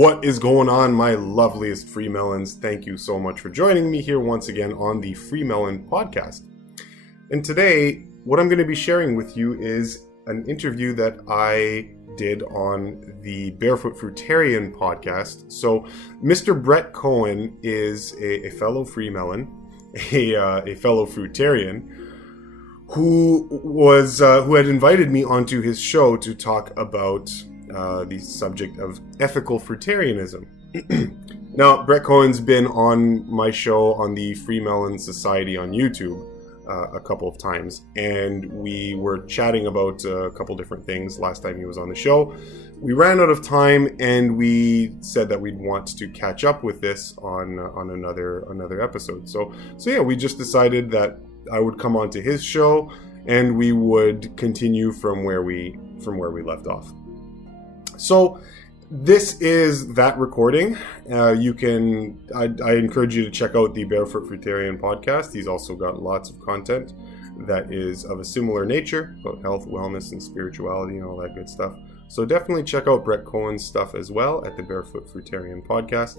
What is going on, my loveliest Freemelons? Thank you so much for joining me here once again on the Freemelon podcast. And today, what I'm going to be sharing with you is an interview that I did on the Barefoot Fruitarian podcast. So, Mr. Brett Cohen is a fellow Freemelon, a fellow Fruitarian, who had invited me onto his show to talk about the subject of ethical Fruitarianism. Now, Brett Cohen's been on my show on the Freemelon Society on YouTube a couple of times, and we were chatting about a couple different things last time he was on the show. We ran out of time, and we said that we'd want to catch up with this on another episode. So yeah, we just decided that I would come onto his show, and we would continue from where we left off. So this is that recording. I encourage you to check out the Barefoot Fruitarian podcast. He's also got lots of content that is of a similar nature about health, wellness, and spirituality and all that good stuff. So definitely check out Brett Cohen's stuff as well at the Barefoot Fruitarian podcast.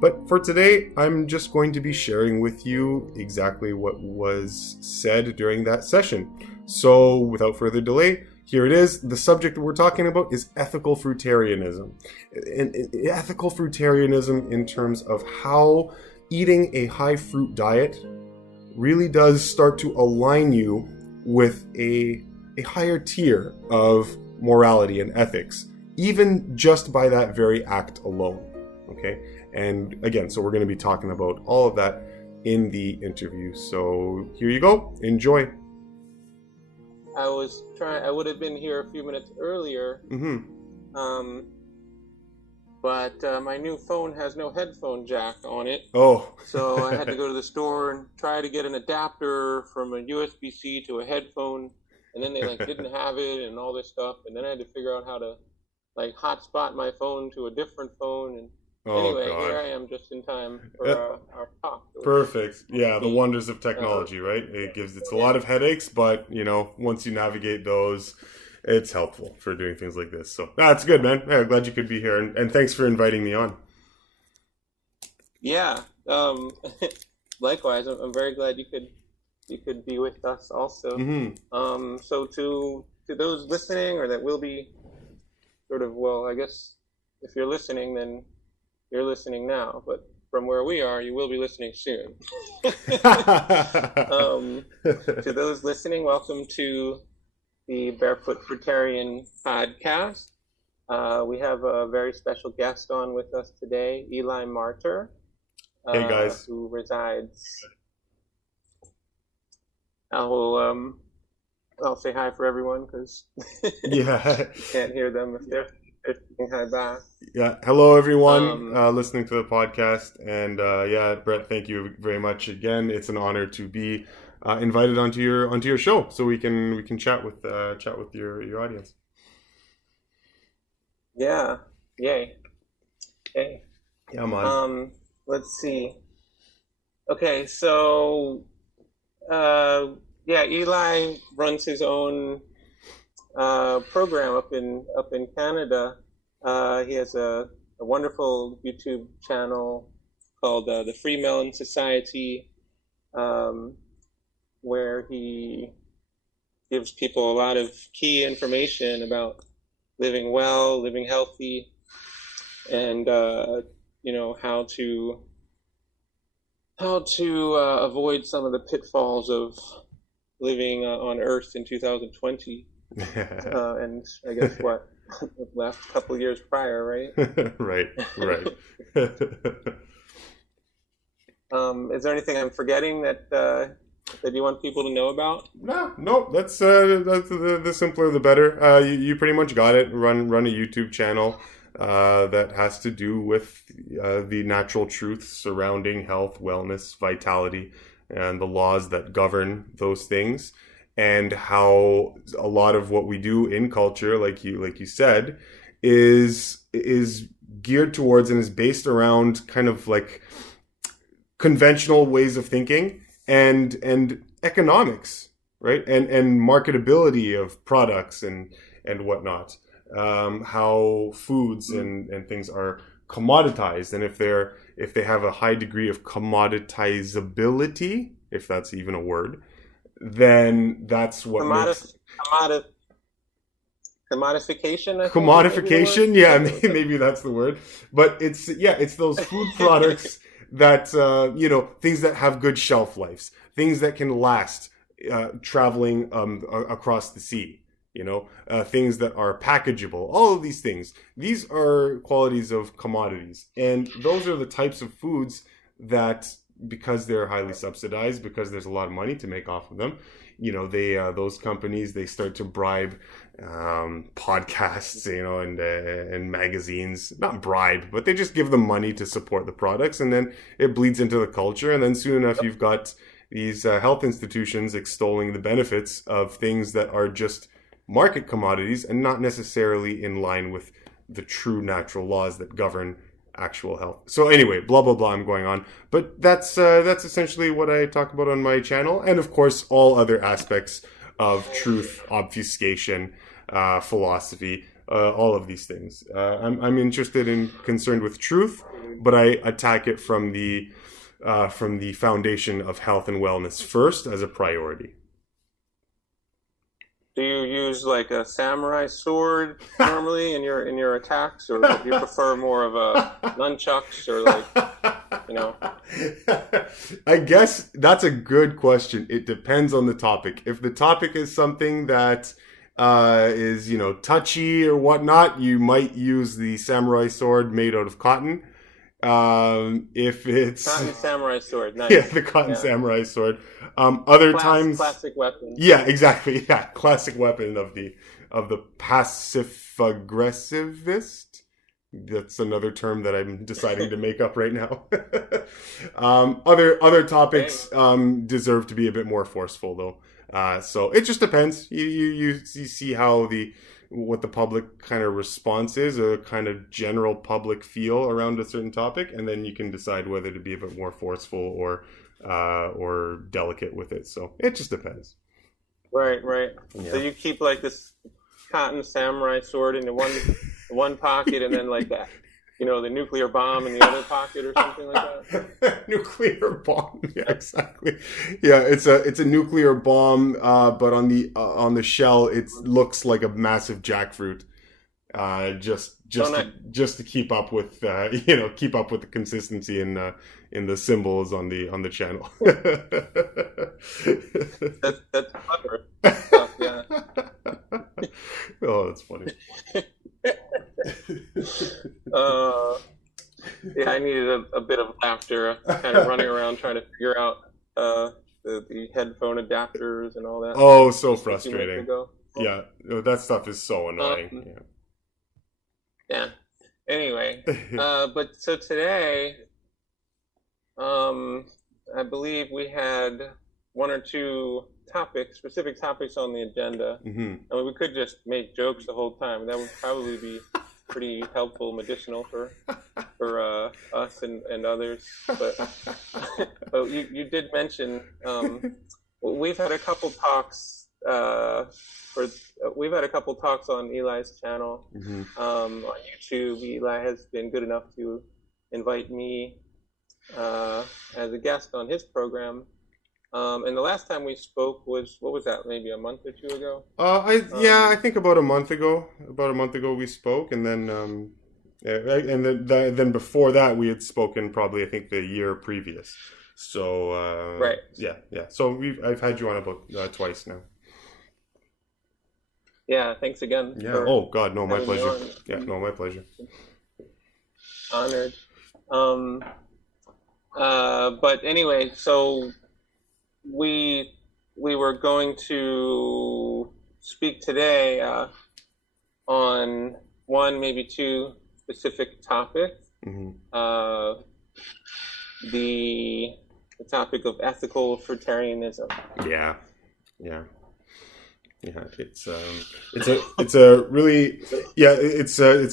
But for today, I'm just going to be sharing with you exactly what was said during that session. So without further delay, here it is. The subject that we're talking about is ethical Fruitarianism. And ethical Fruitarianism in terms of how eating a high fruit diet really does start to align you with a higher tier of morality and ethics, even just by that very act alone. Okay? And again, so we're going to be talking about all of that in the interview. So here you go. Enjoy. I would have been here a few minutes earlier, but my new phone has no headphone jack on it. Oh. So I had to go to the store and try to get an adapter from a USB-C to a headphone, and then they didn't have it and all this stuff, and then I had to figure out how to hotspot my phone to a different phone, and anyway, God. Here I am just in time for our talk. Perfect. Yeah, the wonders of technology, right? It's a lot of headaches, but, once you navigate those, it's helpful for doing things like this. So, that's good, man. Yeah, glad you could be here, and thanks for inviting me on. Yeah. Likewise, I'm very glad you could be with us also. Mm-hmm. So to those listening, or that will be I guess if you're listening, then you're listening now, but from where we are, you will be listening soon. To those listening, welcome to the Barefoot Fruitarian podcast. We have a very special guest on with us today, Eli Martyr. Hey guys. Who resides. I'll say hi for everyone because yeah, you can't hear them if they're saying hi back. Yeah, hello everyone listening to the podcast, and Brett, thank you very much again. It's an honor to be invited onto your show, so we can chat with your audience. Yeah, yay. Okay. Yeah, man. Let's see. Okay, so Eli runs his own program up in Canada. He has a wonderful YouTube channel called the Freemelon Society, where he gives people a lot of key information about living well, living healthy, and how to avoid some of the pitfalls of living on Earth in 2020. And I guess what the last couple of years prior, right? right. Is there anything I'm forgetting that you want people to know about? No. That's the simpler the better. You pretty much got it. Run a YouTube channel that has to do with the natural truths surrounding health, wellness, vitality, and the laws that govern those things. And how a lot of what we do in culture, like you said, is geared towards and is based around kind of like conventional ways of thinking and economics, right? And marketability of products and whatnot. How foods and things are commoditized, and if they have a high degree of commoditizability, if that's even a word, then that's what makes commodification. I think commodification. Yeah, maybe that's the word. But it's those food products that things that have good shelf lives, things that can last traveling across the sea. Things that are packageable, all of these things. These are qualities of commodities. And those are the types of foods that, because they're highly subsidized, because there's a lot of money to make off of them, those companies, they start to bribe podcasts, and magazines, not bribe, but they just give them money to support the products. And then it bleeds into the culture. And then soon enough, you've got these health institutions extolling the benefits of things that are just market commodities and not necessarily in line with the true natural laws that govern actual health. So anyway, blah blah blah, I'm going on, but that's essentially what I talk about on my channel, and of course all other aspects of truth, obfuscation, philosophy, all of these things. I'm interested and concerned with truth, but I attack it from the foundation of health and wellness first as a priority. Do you use like a samurai sword normally in your attacks, or do you prefer more of a nunchucks, or I guess that's a good question. It depends on the topic. If the topic is something that is touchy or whatnot, you might use the samurai sword made out of cotton. If it's cotton samurai sword, nice. Yeah, the cotton samurai sword. Other times, classic weapon. Yeah, exactly. Yeah, classic weapon of the passive-aggressivist. That's another term that I'm deciding to make up right now. Other topics deserve to be a bit more forceful, though. So it just depends. You see how what the public kind of response is, a kind of general public feel around a certain topic, and then you can decide whether to be a bit more forceful or delicate with it. So it just depends. Right. Yeah. So you keep like this cotton samurai sword in one pocket, and then like that, the nuclear bomb in the other pocket, or something like that. Nuclear bomb, yeah, exactly. Yeah, it's a nuclear bomb, but on the shell, it looks like a massive jackfruit. Just to keep up with the consistency in the symbols on the channel. That's clever stuff, yeah. Oh, that's funny. Yeah, I needed a bit of laughter. Kind of running around trying to figure out the headphone adapters and all that. Oh, so frustrating. Yeah, that stuff is so annoying. Yeah. Anyway, but so today, I believe we had one or two specific topics on the agenda. Mm-hmm. I mean, we could just make jokes the whole time. That would probably be pretty helpful, medicinal for us and others. But you did mention we've had a couple talks. We've had a couple talks on Eli's channel. Mm-hmm. On YouTube. Eli has been good enough to invite me as a guest on his program. And the last time we spoke was, what was that, maybe a month or two ago? I think about a month ago. About a month ago we spoke, and then then before that we had spoken probably, I think, the year previous. So right. Yeah. So I've had you on about twice now. Yeah, thanks again. Yeah. Oh God, no, my pleasure. Yeah, no, my pleasure. Honored. But anyway, so we were going to speak today on one, maybe two specific topics. Mm-hmm. The topic of ethical fruitarianism. Yeah. It's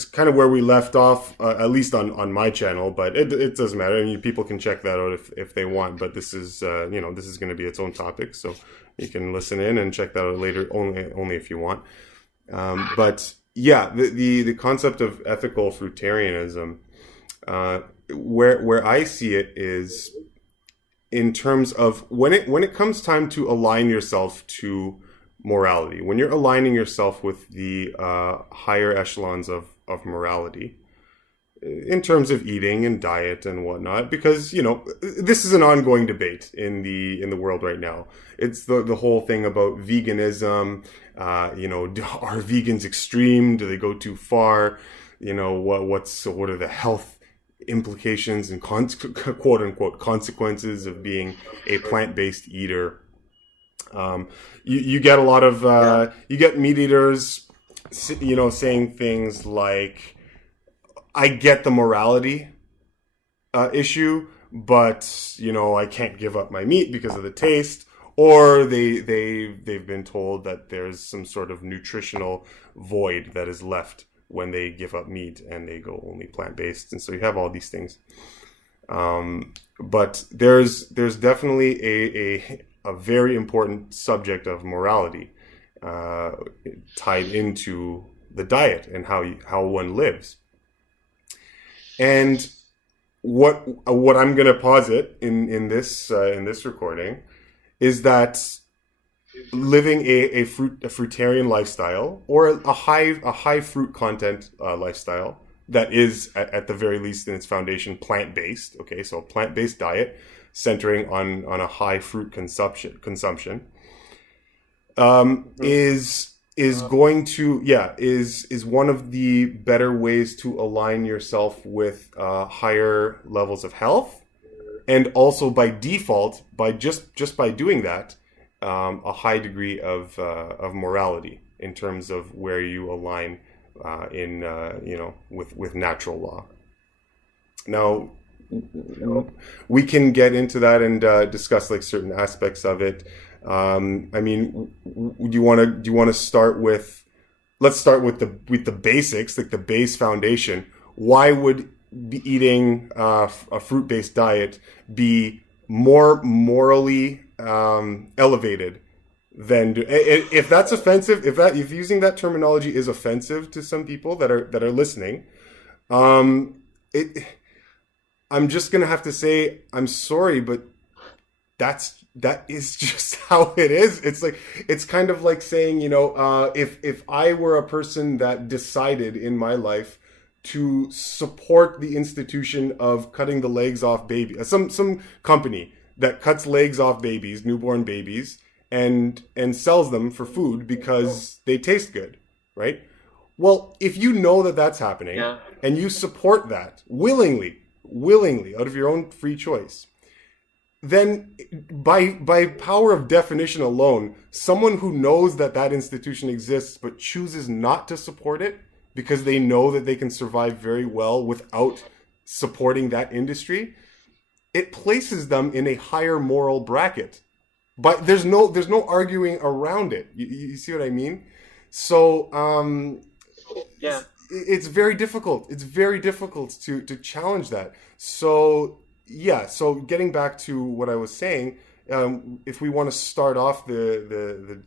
kind of where we left off, at least on my channel, but it doesn't matter. I mean, people can check that out if they want, but this is this is going to be its own topic, so you can listen in and check that out later, only if you want. But yeah, the concept of ethical fruitarianism Where I see it is in terms of when it comes time to align yourself to morality, when you're aligning yourself with the higher echelons of morality, in terms of eating and diet and whatnot, because this is an ongoing debate in the world right now. It's the whole thing about veganism. Are vegans extreme? Do they go too far? What are the health implications and quote unquote consequences of being a plant-based eater? You get a lot of you get meat eaters, saying things like, I get the morality issue, but I can't give up my meat because of the taste. Or they've been told that there's some sort of nutritional void that is left when they give up meat and they go only plant-based. And so you have all these things. But there's definitely a very important subject of morality tied into the diet and how one lives. And what I'm going to posit in this recording is that living a fruitarian lifestyle, or a high fruit content lifestyle that is at the very least in its foundation plant-based. Okay, so a plant-based diet centering on a high fruit consumption is going to is one of the better ways to align yourself with higher levels of health, and also by default, by just by doing that, a high degree of morality in terms of where you align with natural law. Now, we can get into that and discuss like certain aspects of it. I mean, do you want to start with? Let's start with the basics, like the base foundation. Why would eating a fruit-based diet be more morally elevated than if that's offensive? If using that terminology is offensive to some people that are listening, I'm just gonna have to say I'm sorry, but that is just how it is. It's kind of like saying, if I were a person that decided in my life to support the institution of cutting the legs off babies, some company that cuts legs off babies, newborn babies, and sells them for food because they taste good, right? Well, if you know that that's happening, and you support that willingly out of your own free choice, then by power of definition alone, someone who knows that institution exists but chooses not to support it because they know that they can survive very well without supporting that industry, it places them in a higher moral bracket. But there's no arguing around it. You see what I mean? So it's very difficult. It's very difficult to challenge that. So getting back to what I was saying, if we want to start off the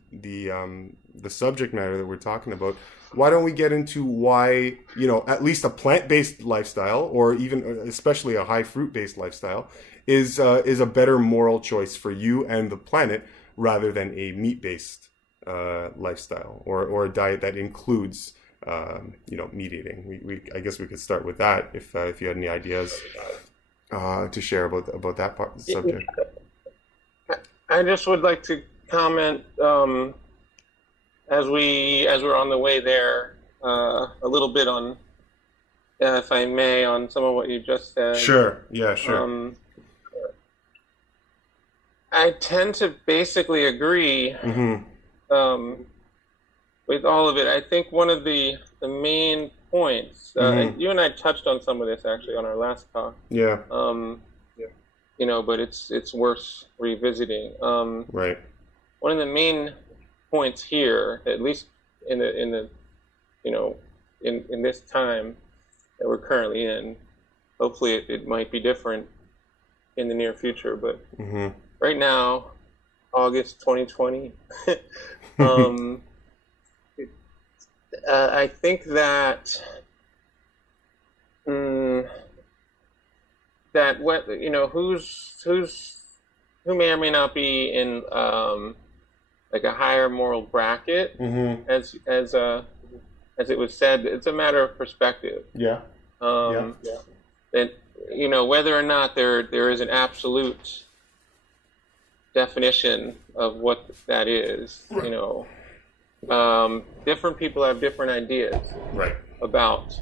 subject matter that we're talking about, why don't we get into why, at least a plant-based lifestyle, or even especially a high fruit-based lifestyle, is a better moral choice for you and the planet rather than a meat-based lifestyle or a diet that includes meat eating. I guess we could start with that if you had any ideas to share about that part of the subject. I just would like to comment as we're on the way there a little bit on, if I may, on some of what you just said. Sure. Yeah. Sure. I tend to basically agree with all of it. I think one of the main points, and you and I touched on some of this actually on our last talk. Yeah. But it's worth revisiting. Right. One of the main points here, at least in this time that we're currently in, hopefully it might be different in the near future, but right now, August 2020, I think that that what who may or may not be in like a higher moral bracket, as it was said, it's a matter of perspective. Yeah. That whether or not there is an absolute definition of what that is. Different people have different ideas. Right. About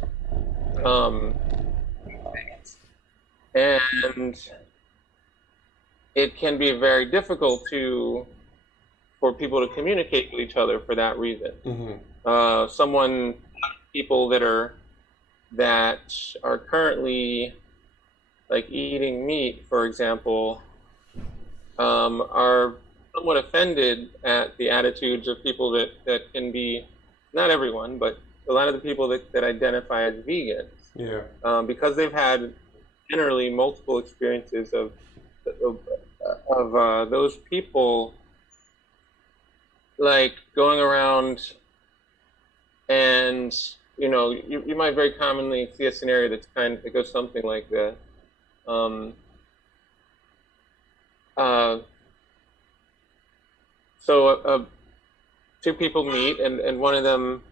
and it can be very difficult for people to communicate with each other for that reason. People that are currently like eating meat, for example, are somewhat offended at the attitudes of people that can be, not everyone, but a lot of the people that identify as vegans. Yeah. Because they've had generally multiple experiences of those people like going around, and you might very commonly see a scenario that goes something like this. So two people meet, and one of them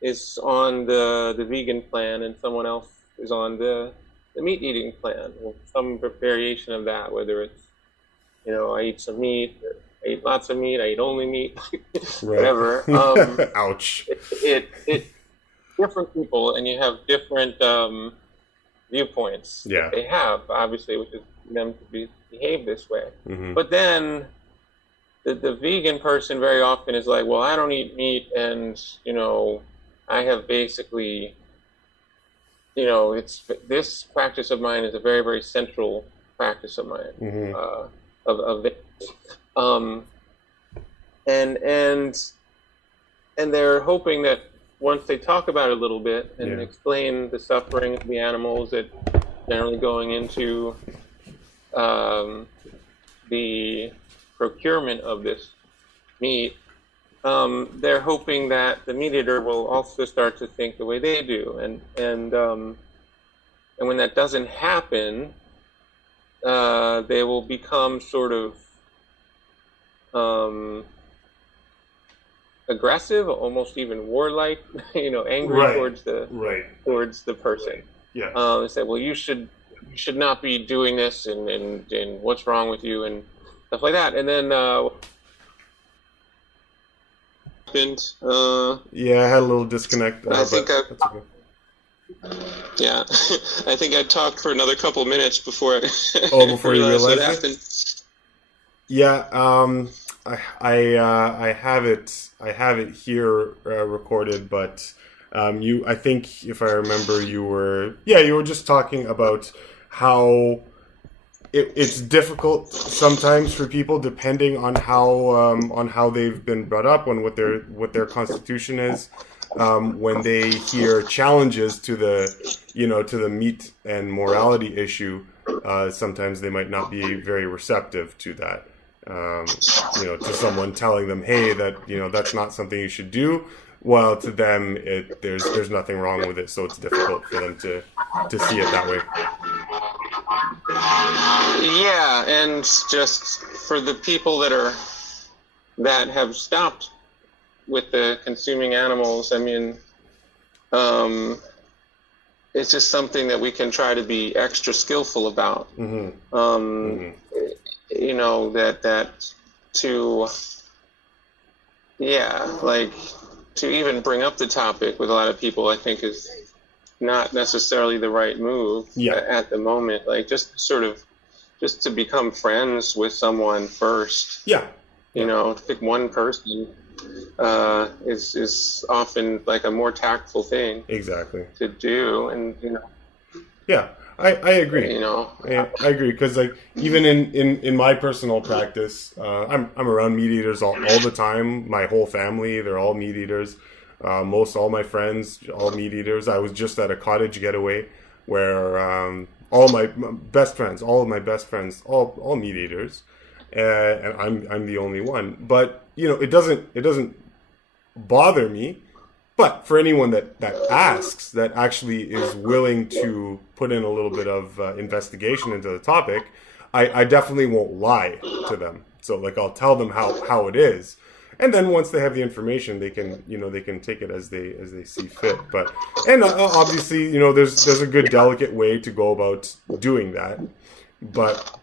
is on the vegan plan, and someone else is on the meat eating plan, or some variation of that, whether it's I eat some meat, or I eat lots of meat, I eat only meat, whatever. Ouch. It different people, and you have different viewpoints that they have, obviously, which is them to behave this way. But then the vegan person very often is like, well, I don't eat meat, and I have basically, it's this practice of mine is a very, very central practice of mine, of this. And they're hoping that once they talk about it a little bit and explain the suffering of the animals that generally going into the procurement of this meat, they're hoping that the meat eater will also start to think the way they do, and when that doesn't happen, they will become sort of aggressive, almost even warlike, angry towards the person. They say, well, you should not be doing this, and what's wrong with you, and stuff like that. And then I had a little disconnect. I think I talked for another couple of minutes before before you realized it? Yeah, I have it here recorded, but I think if I remember, you were just talking about how it's difficult sometimes for people, depending on how they've been brought up, on what their constitution is. When they hear challenges to the meat and morality issue, sometimes they might not be very receptive to that. To someone telling them, hey, that's not something you should do. Well, to them, there's nothing wrong with it, so it's difficult for them to see it that way. Yeah, and just for the people that have stopped with the consuming animals, I mean, it's just something that we can try to be extra skillful about. To even bring up the topic with a lot of people, I think is not necessarily the right move at the moment. Like, just to become friends with someone first. To pick one person is often like a more tactful thing. Exactly. To do, and I agree. I agree, because like even in my personal practice, I'm around meat eaters all the time. My whole family, they're all meat eaters. All my friends, all meat eaters. I was just at a cottage getaway where all of my best friends, all meat eaters, and I'm the only one. But it doesn't bother me. But for anyone that asks, that actually is willing to put in a little bit of investigation into the topic, I definitely won't lie to them. So like I'll tell them how it is, and then once they have the information, they can take it as they see fit. But obviously there's a good delicate way to go about doing that. But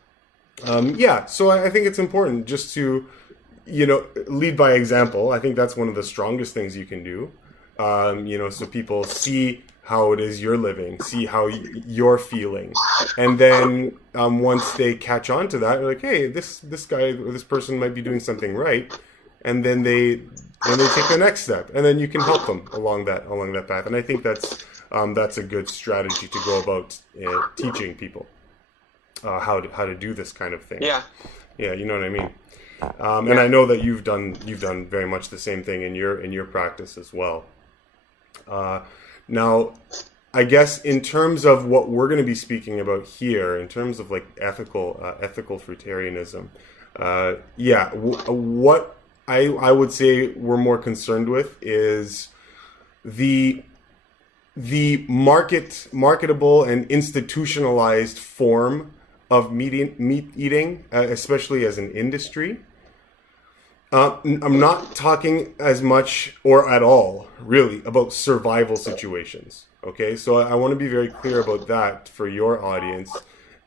so I think it's important just to lead by example. I think that's one of the strongest things you can do. So people see how it is you're living, see how you're feeling, and then once they catch on to that, they're like, hey, this guy or this person might be doing something right, and then they take the next step, and then you can help them along that path. And I think that's a good strategy to go about teaching people how to do this kind of thing. Yeah, you know what I mean. And I know that you've done very much the same thing in your practice as well. Now, I guess in terms of what we're going to be speaking about here, in terms of like ethical fruitarianism, what I would say we're more concerned with is the marketable and institutionalized form of meat eating, especially as an industry. I'm not talking as much or at all, really, about survival situations. Okay, so I want to be very clear about that for your audience.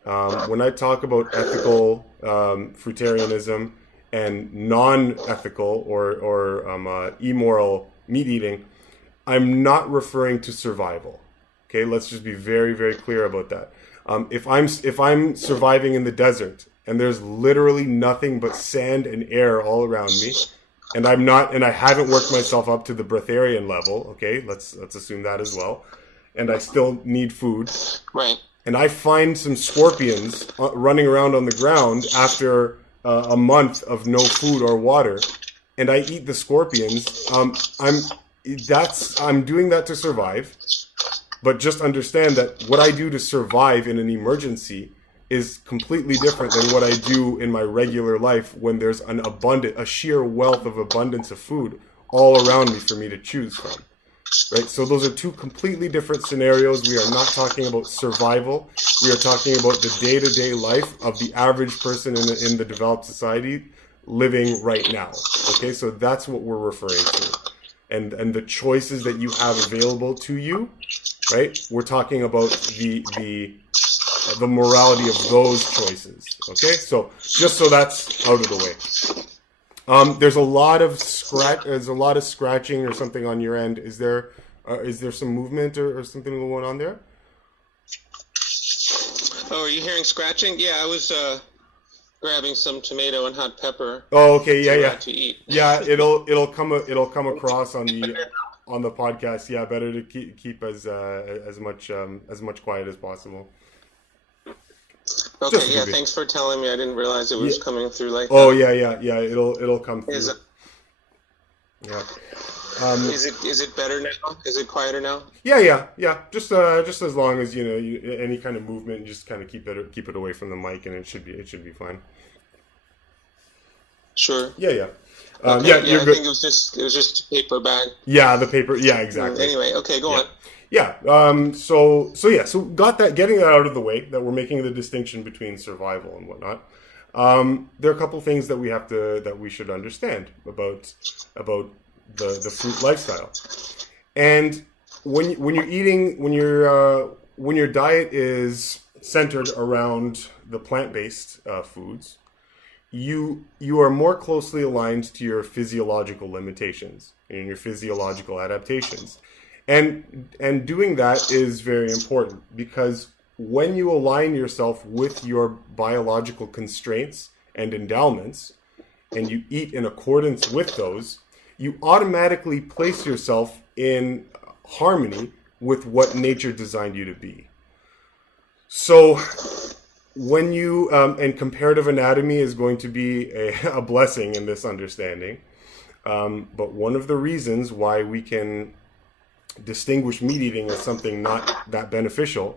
When I talk about ethical fruitarianism and non-ethical or immoral meat eating, I'm not referring to survival. Okay, let's just be very, very clear about that. If I'm surviving in the desert and there's literally nothing but sand and air all around me, and I haven't worked myself up to the breatharian level, okay, let's assume that as well, and I still need food, right? And I find some scorpions running around on the ground after a month of no food or water, and I eat the scorpions. I'm doing that to survive. But just understand that what I do to survive in an emergency is completely different than what I do in my regular life when there's a sheer wealth of abundance of food all around me for me to choose from. Right? So those are two completely different scenarios. We are not talking about survival. We are talking about the day-to-day life of the average person in the developed society living right now. Okay, so that's what we're referring to. And the choices that you have available to you, right? We're talking about the morality of those choices. Okay, so just so that's out of the way. There's a lot of scratching or something on your end. Is there some movement or something going on there? Oh, are you hearing scratching? Yeah, I was grabbing some tomato and hot pepper. Oh, okay, yeah. To eat. Yeah, it'll come across on the podcast. Yeah, better to keep as much quiet as possible. Okay, yeah. Thanks for telling me. I didn't realize it was coming through like. Oh, yeah. It'll come through. Yeah. Is it better now? Is it quieter now? Yeah. Just as long as any kind of movement, just kind of keep it away from the mic, and it should be fine. Sure. Yeah. Okay, you're I good. think it was just a paper bag. Yeah, the paper. Yeah, exactly. Anyway, okay, go on. Yeah. So getting that out of the way, that we're making the distinction between survival and whatnot. There are a couple things that we should understand about the fruit lifestyle. And when your diet is centered around the plant-based foods, you are more closely aligned to your physiological limitations and your physiological adaptations. And doing that is very important, because when you align yourself with your biological constraints and endowments, and you eat in accordance with those, you automatically place yourself in harmony with what nature designed you to be. So when you, and comparative anatomy is going to be a blessing in this understanding, but one of the reasons why we can distinguish meat eating as something not that beneficial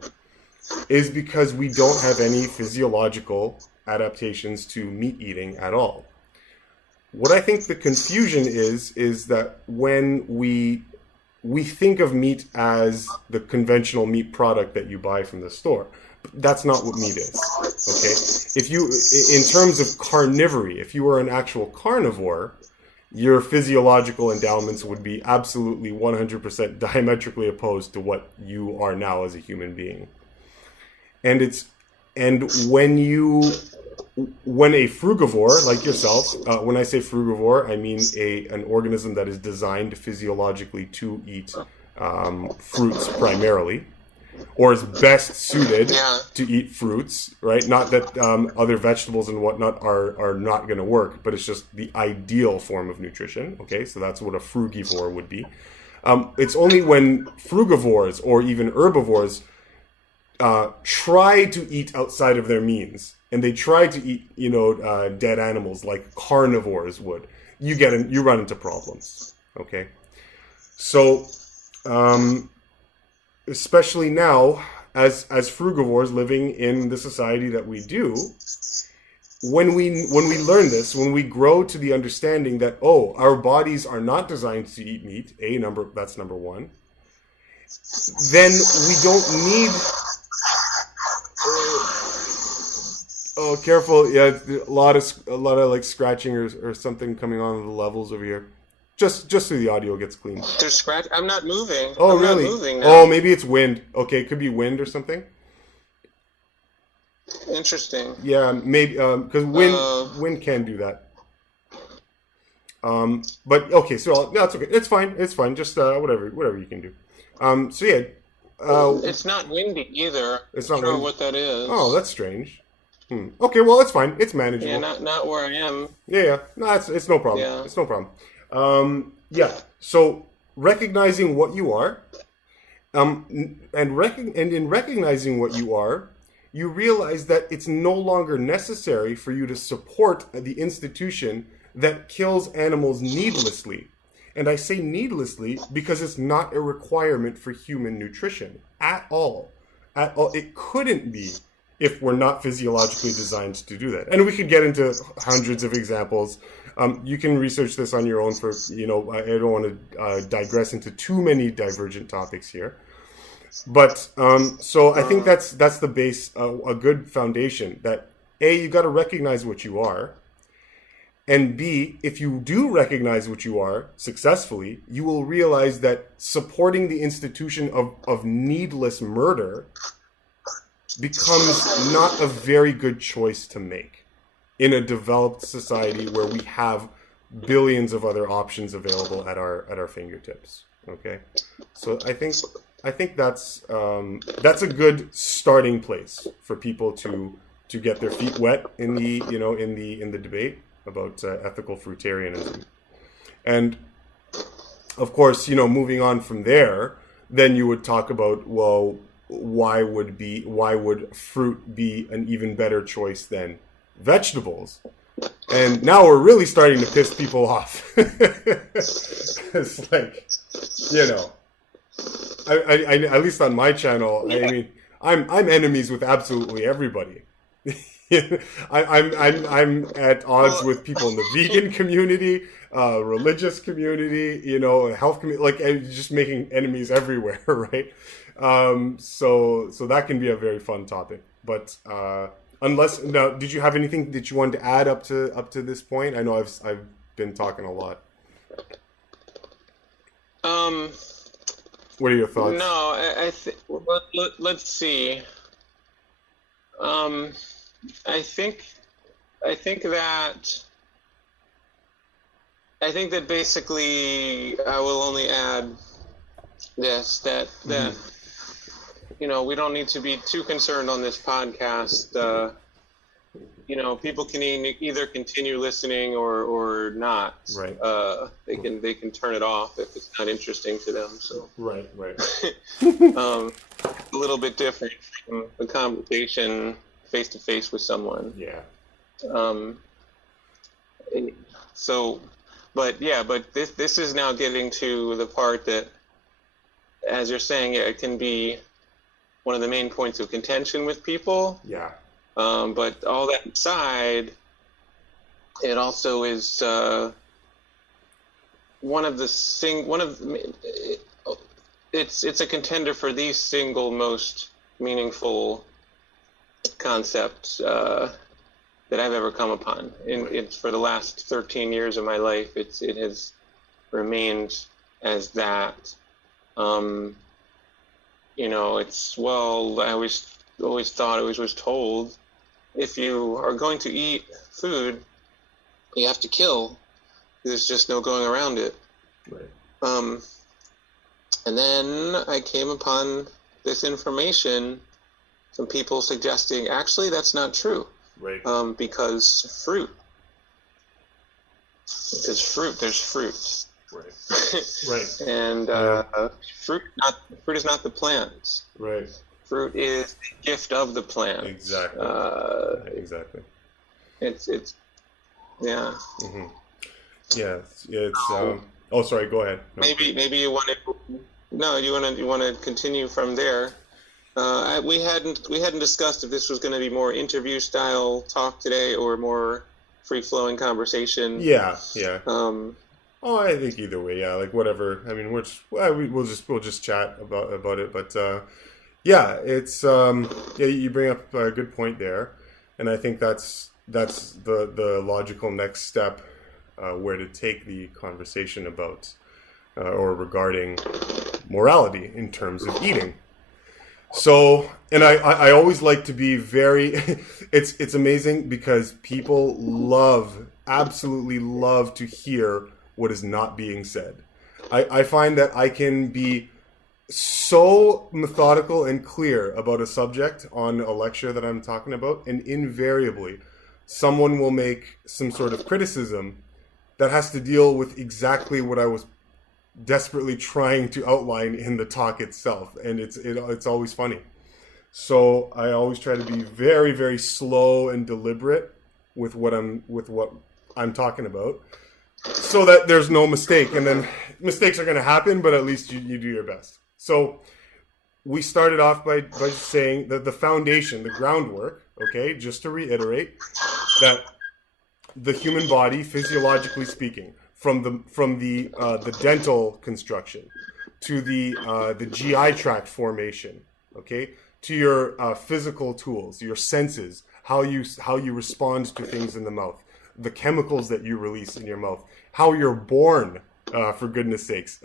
is because we don't have any physiological adaptations to meat eating at all. What I think the confusion is that when we we think of meat as the conventional meat product that you buy from the store. That's not what meat is, okay? If you, in terms of carnivory, if you were an actual carnivore, your physiological endowments would be absolutely 100% diametrically opposed to what you are now as a human being. And when a frugivore like yourself, when I say frugivore, I mean an organism that is designed physiologically to eat fruits primarily, or is best suited to eat fruits, right? Not that other vegetables and whatnot are not going to work, but it's just the ideal form of nutrition, okay? So that's what a frugivore would be. It's only when frugivores or even herbivores try to eat outside of their means, and they try to eat, dead animals like carnivores would, you run into problems, okay? So, especially now, as frugivores living in the society that we do, when we learn this, when we grow to the understanding that, our bodies are not designed to eat meat, that's number one, then we don't need... Oh, careful! Yeah, a lot of like scratching or something coming on the levels over here. Just so the audio gets clean. There's scratch. I'm not moving. Oh, I'm really? Not moving now. Oh, maybe it's wind. Okay, it could be wind or something. Interesting. Yeah, maybe because wind can do that. But okay, so no, it's okay. It's fine. It's fine. Just whatever you can do. So yeah. It's not windy either. It's not sure what that is. Oh, that's strange. Okay, well, it's fine. It's manageable. Yeah, not where I am. Yeah. No, it's no problem. Yeah. It's no problem. So recognizing what you are, and in recognizing what you are, you realize that it's no longer necessary for you to support the institution that kills animals needlessly. And I say needlessly because it's not a requirement for human nutrition at all. It couldn't be if we're not physiologically designed to do that. And we could get into hundreds of examples. You can research this on your own for, I don't want to digress into too many divergent topics here. But, so I think that's the base, a good foundation that A, you got to recognize what you are. And B, if you do recognize what you are successfully, you will realize that supporting the institution of needless murder becomes not a very good choice to make in a developed society where we have billions of other options available at our fingertips. Okay, so I think that's a good starting place for people to get their feet wet in the debate about ethical fruitarianism. And of course, moving on from there, then you would talk about, well, why would fruit be an even better choice than vegetables? And now we're really starting to piss people off. It's like, I at least on my channel, I mean, I'm enemies with absolutely everybody. I'm at odds with people in the vegan community, religious community, health community, like just making enemies everywhere, right? So that can be a very fun topic. But now, did you have anything that you wanted to add up to this point? I know I've been talking a lot. What are your thoughts? No, let's see. I think that basically I will only add this, that we don't need to be too concerned on this podcast. People can either continue listening or not. Right. They can turn it off if it's not interesting to them. So. Right. A little bit different from a conversation face to face with someone. Yeah. But this is now getting to the part that, as you're saying, it can be one of the main points of contention with people. Yeah. But all that aside, it also is it's a contender for the single most meaningful concept that I've ever come upon. It's for the last 13 years of my life. It has remained as that. I always thought, always was told, if you are going to eat food, you have to kill. There's just no going around it. Right. And then I came upon this information, some people suggesting, actually, that's not true. Right. Because fruit. There's fruit. Right. Right. And fruit is not the plant. Right. Fruit is the gift of the plant. Exactly. Exactly. It's yeah. Mm-hmm. Yeah. It's oh, sorry. Go ahead. No, maybe you want to. No, you want to continue from there. We hadn't discussed if this was going to be more interview style talk today or more free flowing conversation. Yeah. I think either way, yeah, like whatever. I mean, we'll just chat about it, but yeah, it's you bring up a good point there, and I think that's the logical next step where to take the conversation about or regarding morality in terms of eating. So, and I always like to be very, it's amazing because people absolutely love to hear what is not being said. I find that I can be so methodical and clear about a subject on a lecture that I'm talking about, and invariably someone will make some sort of criticism that has to deal with exactly what I was desperately trying to outline in the talk itself, and it's always funny. So I always try to be very, very slow and deliberate with what I'm talking about, so that there's no mistake. And then mistakes are going to happen, but at least you do your best. So we started off by saying that the foundation, the groundwork, okay, just to reiterate, that the human body, physiologically speaking, from the dental construction to the GI tract formation, okay, to your physical tools, your senses, how you respond to things in the mouth, the chemicals that you release in your mouth, how you're born, for goodness sakes.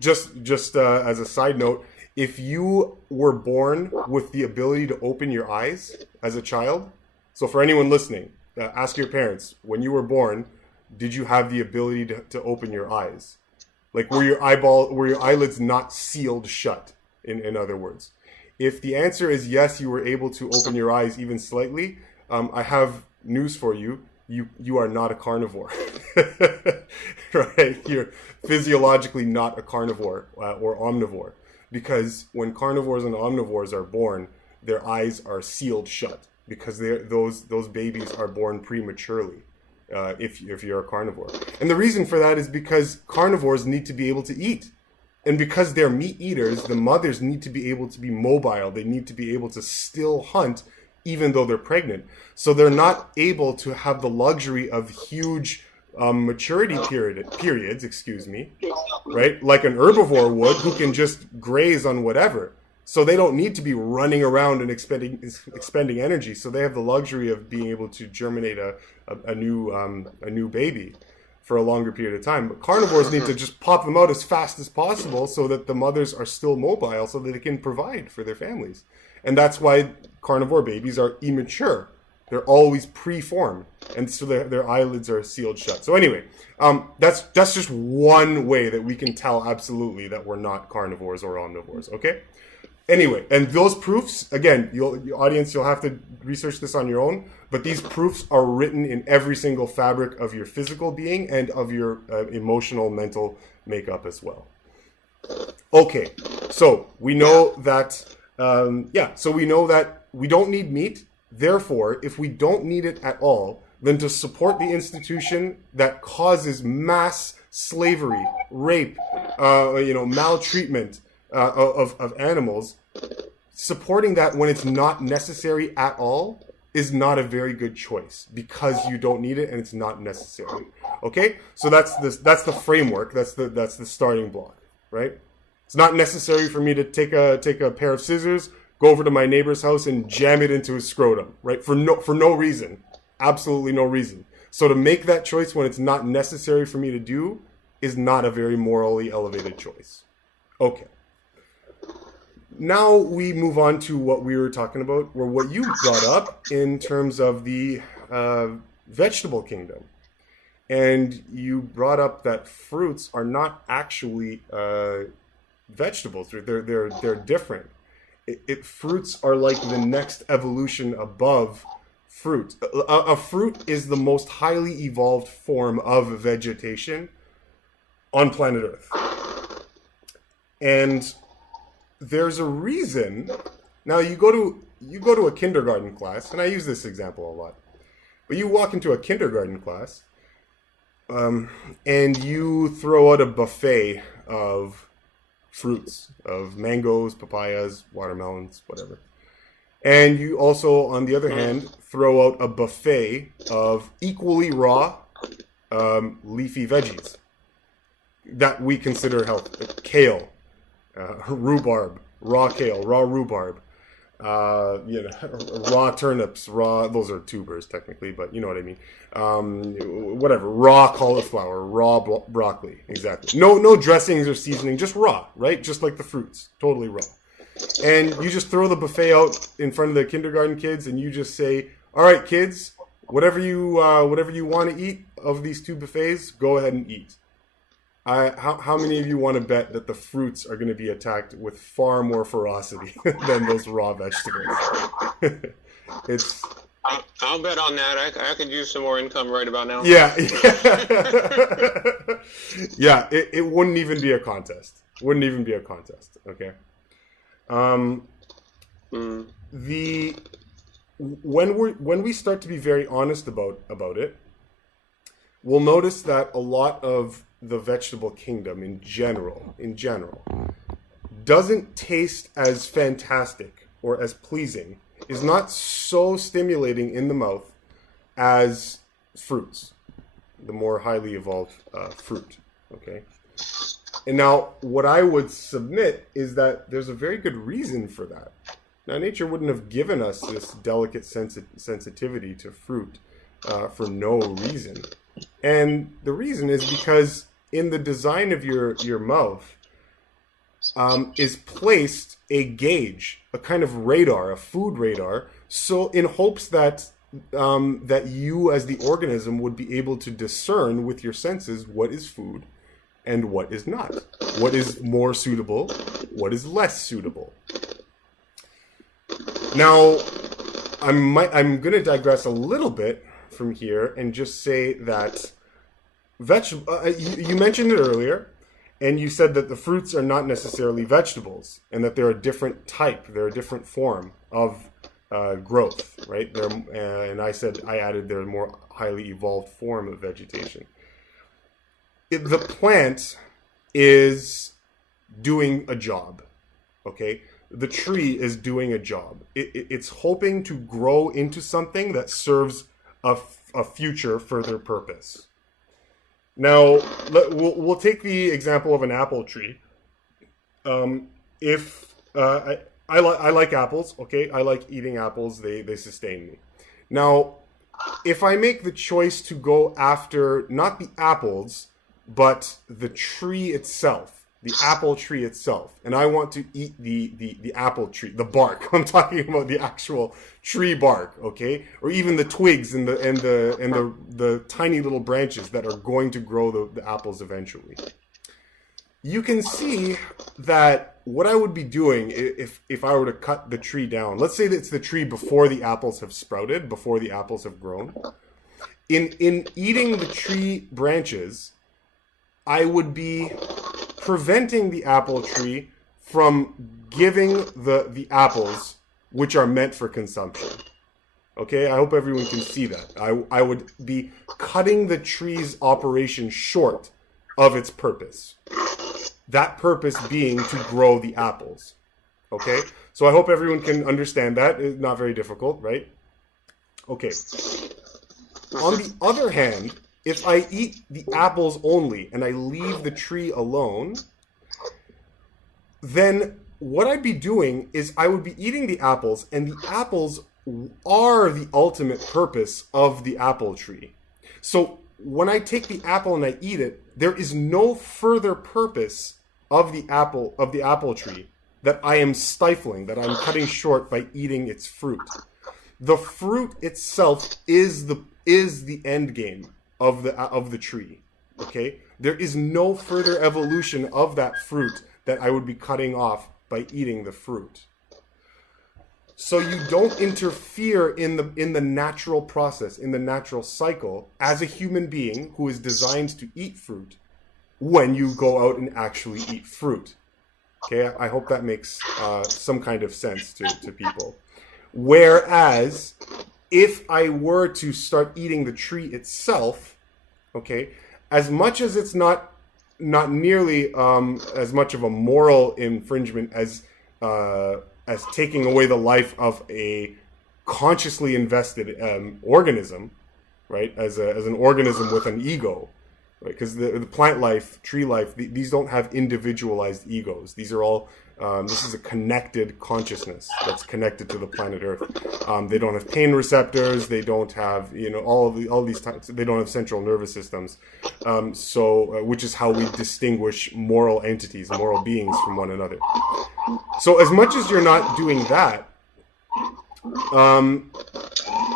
Just as a side note, if you were born with the ability to open your eyes as a child, so for anyone listening, ask your parents, when you were born, did you have the ability to open your eyes? Like, were your eyelids not sealed shut, in other words? If the answer is yes, you were able to open your eyes even slightly, I have news for you. You are not a carnivore. Right? You're physiologically not a carnivore or omnivore. Because when carnivores and omnivores are born, their eyes are sealed shut. Because those babies are born prematurely. If you're a carnivore. And the reason for that is because carnivores need to be able to eat. And because they're meat eaters, the mothers need to be able to be mobile. They need to be able to still hunt even though they're pregnant. So they're not able to have the luxury of huge maturity periods, right? Like an herbivore would, who can just graze on whatever. So they don't need to be running around and expending energy. So they have the luxury of being able to germinate a new baby for a longer period of time. But carnivores need to just pop them out as fast as possible so that the mothers are still mobile so that they can provide for their families. And that's why carnivore babies are immature. They're always preformed. And so their eyelids are sealed shut. So anyway, that's just one way that we can tell absolutely that we're not carnivores or omnivores, okay? Anyway, and those proofs, again, you'll have to research this on your own, but these proofs are written in every single fabric of your physical being and of your emotional, mental makeup as well. Okay, so we know that, we don't need meat. Therefore, if we don't need it at all, then to support the institution that causes mass slavery, rape, maltreatment, of animals, supporting that when it's not necessary at all is not a very good choice because you don't need it and it's not necessary. Okay, so that's the framework. That's the starting block, right? It's not necessary for me to take a pair of scissors, go over to my neighbor's house and jam it into his scrotum, right? For no reason. Absolutely no reason. So to make that choice when it's not necessary for me to do is not a very morally elevated choice. Okay. Now we move on to what we were talking about, or what you brought up in terms of the vegetable kingdom. And you brought up that fruits are not actually vegetables. They're different. Fruits are like the next evolution above fruit. A fruit is the most highly evolved form of vegetation on planet Earth. And there's a reason. Now you go to a kindergarten class, and I use this example a lot. But you walk into a kindergarten class, and you throw out a buffet of fruits, of mangoes, papayas, watermelons, whatever. And you also, on the other hand, throw out a buffet of equally raw, leafy veggies that we consider healthy. Kale, rhubarb, raw kale, raw rhubarb, raw turnips, those are tubers technically, but you know what I mean. Whatever, raw cauliflower, raw broccoli, exactly. No dressings or seasoning, just raw, right? Just like the fruits, totally raw. And you just throw the buffet out in front of the kindergarten kids, and you just say, "All right, kids, whatever you want to eat of these two buffets, go ahead and eat." How many of you want to bet that the fruits are going to be attacked with far more ferocity than those raw vegetables? I'll bet on that. I could use some more income right about now. Yeah. Yeah, it wouldn't even be a contest. Okay. When we start to be very honest about it, we'll notice that a lot of the vegetable kingdom in general doesn't taste as fantastic or as pleasing, is not so stimulating in the mouth as fruits, the more highly evolved fruit. Okay. And now, what I would submit is that there's a very good reason for that. Now, nature wouldn't have given us this delicate sensitivity to fruit for no reason. And the reason is because in the design of your mouth is placed a gauge, a kind of radar, a food radar, so in hopes that that you as the organism would be able to discern with your senses what is food and what is not, what is more suitable, what is less suitable. Now, I'm going to digress a little bit from here and just say that you mentioned it earlier, and you said that the fruits are not necessarily vegetables, and that they're a different type, they're a different form of growth, right? And I added they're a more highly evolved form of vegetation. The plant is doing a job, okay? The tree is doing a job. It's hoping to grow into something that serves a future further purpose. Now, we'll take the example of an apple tree. If I like apples, okay? I like eating apples. They sustain me. Now, if I make the choice to go after not the apples, but the tree itself, the apple tree itself, and I want to eat the apple tree, the bark. I'm talking about the actual tree bark, okay? Or even the twigs and the tiny little branches that are going to grow the apples eventually. You can see that what I would be doing if I were to cut the tree down, let's say that it's the tree before the apples have sprouted, before the apples have grown. In eating the tree branches, I would be preventing the apple tree from giving the apples which are meant for consumption. Okay, I hope everyone can see that. I would be cutting the tree's operation short of its purpose. That purpose being to grow the apples. Okay, so I hope everyone can understand that. It's not very difficult, right? Okay. On the other hand, if I eat the apples only and I leave the tree alone, then what I'd be doing is I would be eating the apples, and the apples are the ultimate purpose of the apple tree. So when I take the apple and I eat it, there is no further purpose of the apple tree that I am stifling, that I'm cutting short by eating its fruit. The fruit itself is the end game of the tree. Okay? There is no further evolution of that fruit that I would be cutting off by eating the fruit. So you don't interfere in the natural process, in the natural cycle, as a human being who is designed to eat fruit, when you go out and actually eat fruit. Okay, I hope that makes some kind of sense to people. Whereas, if I were to start eating the tree itself, okay, as much as it's not nearly as much of a moral infringement as taking away the life of a consciously invested organism, right? As an organism with an ego, right? Because the plant life, tree life, these don't have individualized egos. These are all this is a connected consciousness that's connected to the planet Earth. They don't have pain receptors. They don't have all these types. They don't have central nervous systems. Which is how we distinguish moral entities, moral beings from one another. So as much as you're not doing that,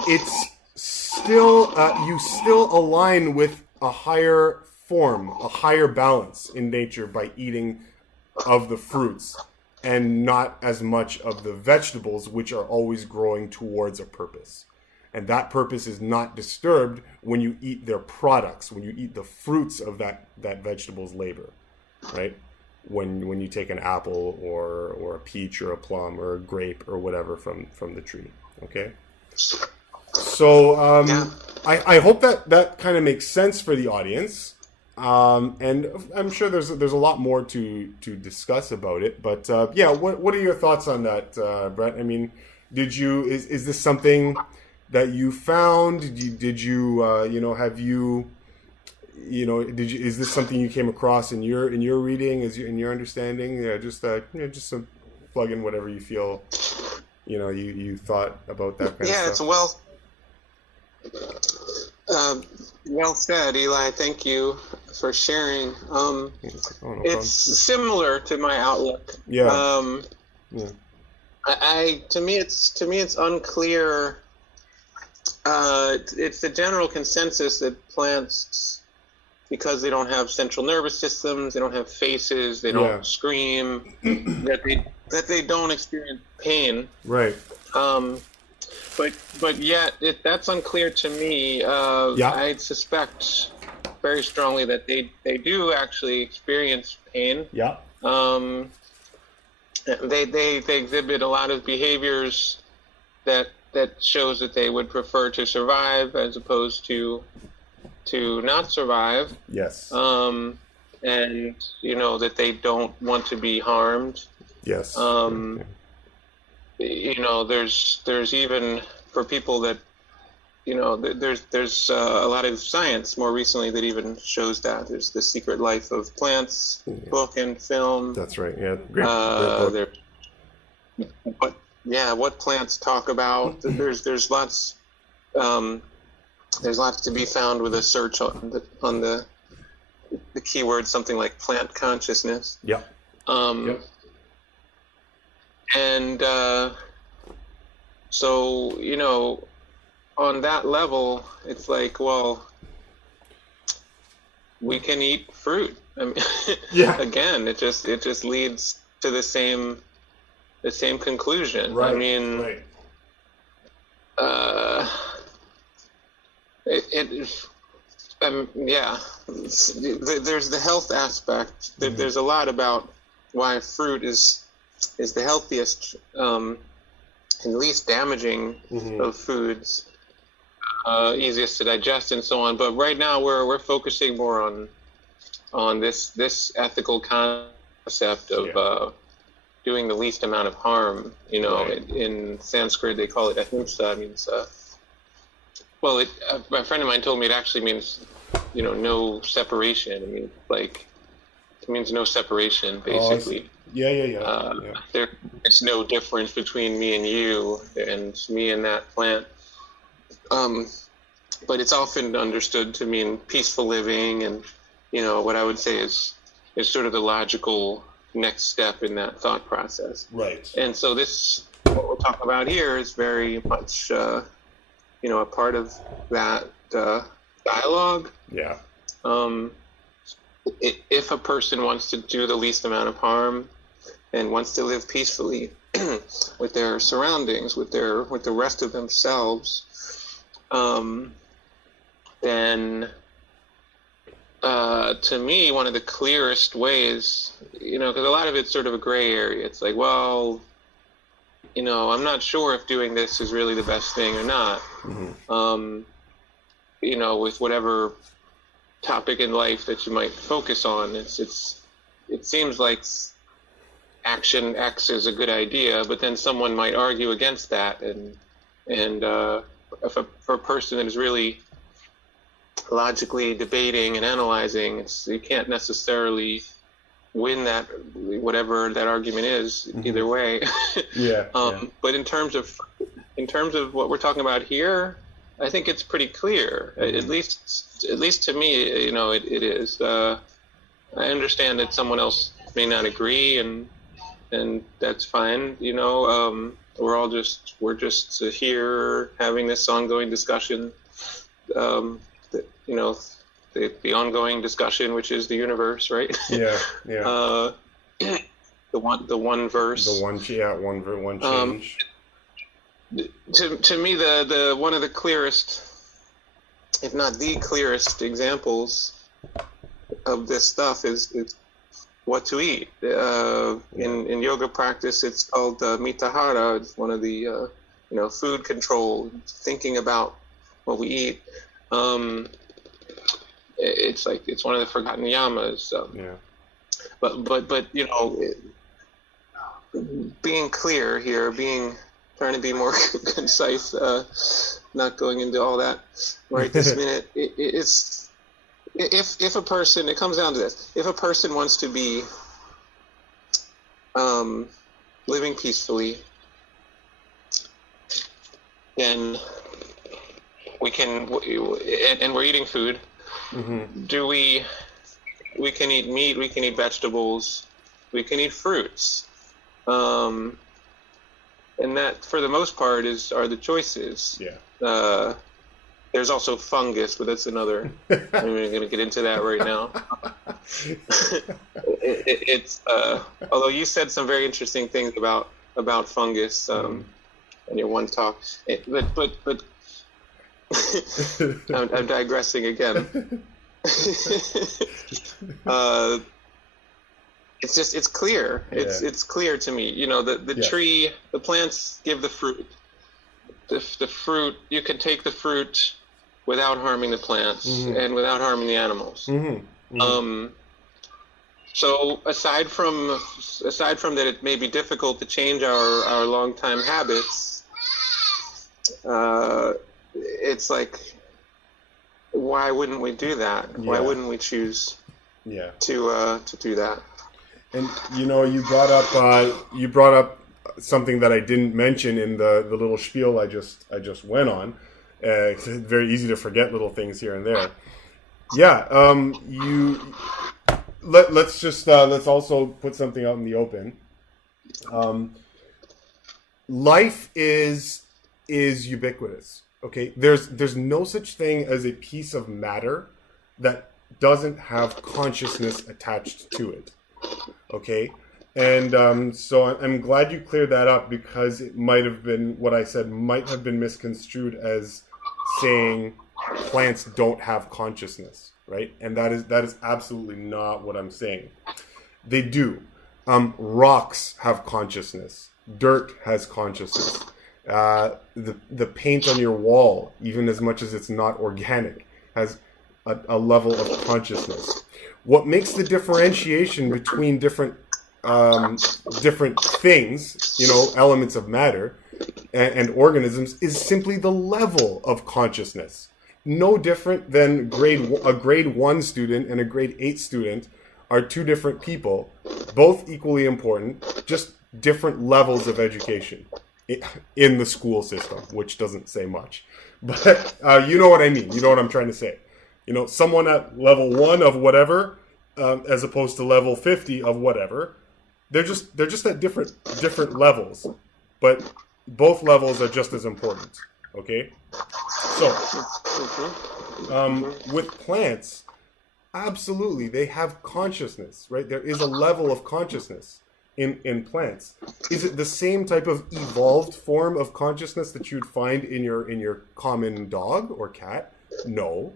it's still you still align with a higher form, a higher balance in nature by eating of the fruits and not as much of the vegetables, which are always growing towards a purpose. And that purpose is not disturbed when you eat their products, when you eat the fruits of that vegetable's labor, right? When you take an apple or a peach or a plum or a grape or whatever from the tree, okay? So I hope that kind of makes sense for the audience. And I'm sure there's a lot more to discuss about it, but what are your thoughts on that, Brett? I mean, is this something that you found? Is this something you came across in your reading, in your understanding? Just some plug in whatever you feel, you thought about that kind of stuff. It's well said, Eli. Thank you for sharing. It's similar to my outlook. Yeah. To me, it's unclear. It's the general consensus that plants, because they don't have central nervous systems, they don't have faces, they don't scream, that they don't experience pain. Right. But yet that's unclear to me. I suspect very strongly that they do actually experience pain. Yeah. They exhibit a lot of behaviors that shows that they would prefer to survive as opposed to not survive. Yes. And that they don't want to be harmed. Yes. There's even for people that there's a lot of science more recently that even shows that. There's The Secret Life of Plants book and film. That's right. Yeah, great book. What plants talk about. There's lots to be found with a search on the keyword, something like plant consciousness. Yeah. And so, on that level, it's like, well, we can eat fruit. I mean, again, it just leads to the same conclusion. Right. I mean, there's the health aspect. There's a lot about why fruit is the healthiest and least damaging of foods, easiest to digest and so on. But right now we're focusing more on this ethical concept of doing the least amount of harm. In Sanskrit they call it ahimsa. It means a friend of mine told me it actually means no separation. I mean, like It means no separation, Oh, basically. yeah. There's no difference between me and you and me and that plant. But it's often understood to mean peaceful living, and what I would say is sort of the logical next step in that thought process. Right. And so what we're talking about here is very much, a part of that dialogue. Yeah. If a person wants to do the least amount of harm and wants to live peacefully with their surroundings, with the rest of themselves, then to me, one of the clearest ways, because a lot of it's sort of a gray area. It's like, well, I'm not sure if doing this is really the best thing or not. Mm-hmm. With whatever topic in life that you might focus on, it seems like action X is a good idea, but then someone might argue against that, and for a person that is really logically debating and analyzing, you can't necessarily win that, whatever that argument is, mm-hmm. either way. Yeah. But in terms of what we're talking about here, I think it's pretty clear. Mm-hmm. At least to me, it is. I understand that someone else may not agree, and that's fine. We're just here having this ongoing discussion. The ongoing discussion, which is the universe, right? Yeah. The one verse. One change. To me, the one of the clearest, if not the clearest, examples of this stuff is what to eat. In yoga practice, it's called mitahara. It's one of the food control, thinking about what we eat. It's one of the forgotten yamas. But being clear here, trying to be more concise, not going into all that right this minute. It's if a person, it comes down to this: if a person wants to be living peacefully, then we can, and we're eating food. Mm-hmm. We can eat meat, we can eat vegetables, we can eat fruits, and that for the most part are the choices. Yeah. There's also fungus, but that's another. I'm going to get into that right now. It's although you said some very interesting things about fungus in your one talk, but I'm digressing again. It's clear. Yeah. It's clear to me. The yes. tree, the plants give the fruit. The fruit, you can take the fruit without harming the plants, mm-hmm. and without harming the animals. Mm-hmm. Mm-hmm. So aside from that, it may be difficult to change our long-time habits. It's like, why wouldn't we do that? Yeah. Why wouldn't we choose to do that? And you brought up something that I didn't mention in the little spiel I just went on. It's very easy to forget little things here and there. Yeah. Let's also put something out in the open. Life is ubiquitous. Okay, there's no such thing as a piece of matter that doesn't have consciousness attached to it. Okay, and so I'm glad you cleared that up, because it might have been, what I said might have been misconstrued as saying plants don't have consciousness, right? And that is absolutely not what I'm saying. They do. Rocks have consciousness. Dirt has consciousness. The paint on your wall, even as much as it's not organic, has a level of consciousness. What makes the differentiation between different things, elements of matter and organisms, is simply the level of consciousness. No different than a grade 1 student and a grade 8 student are two different people, both equally important, just different levels of education in the school system, which doesn't say much. But you know what I mean. You know what I'm trying to say. You know, someone at level 1 of whatever, as opposed to level 50 of whatever, they're just at different levels, but both levels are just as important. Okay, so with plants, absolutely, they have consciousness, right? There is a level of consciousness in plants. Is it the same type of evolved form of consciousness that you'd find in your common dog or cat? No.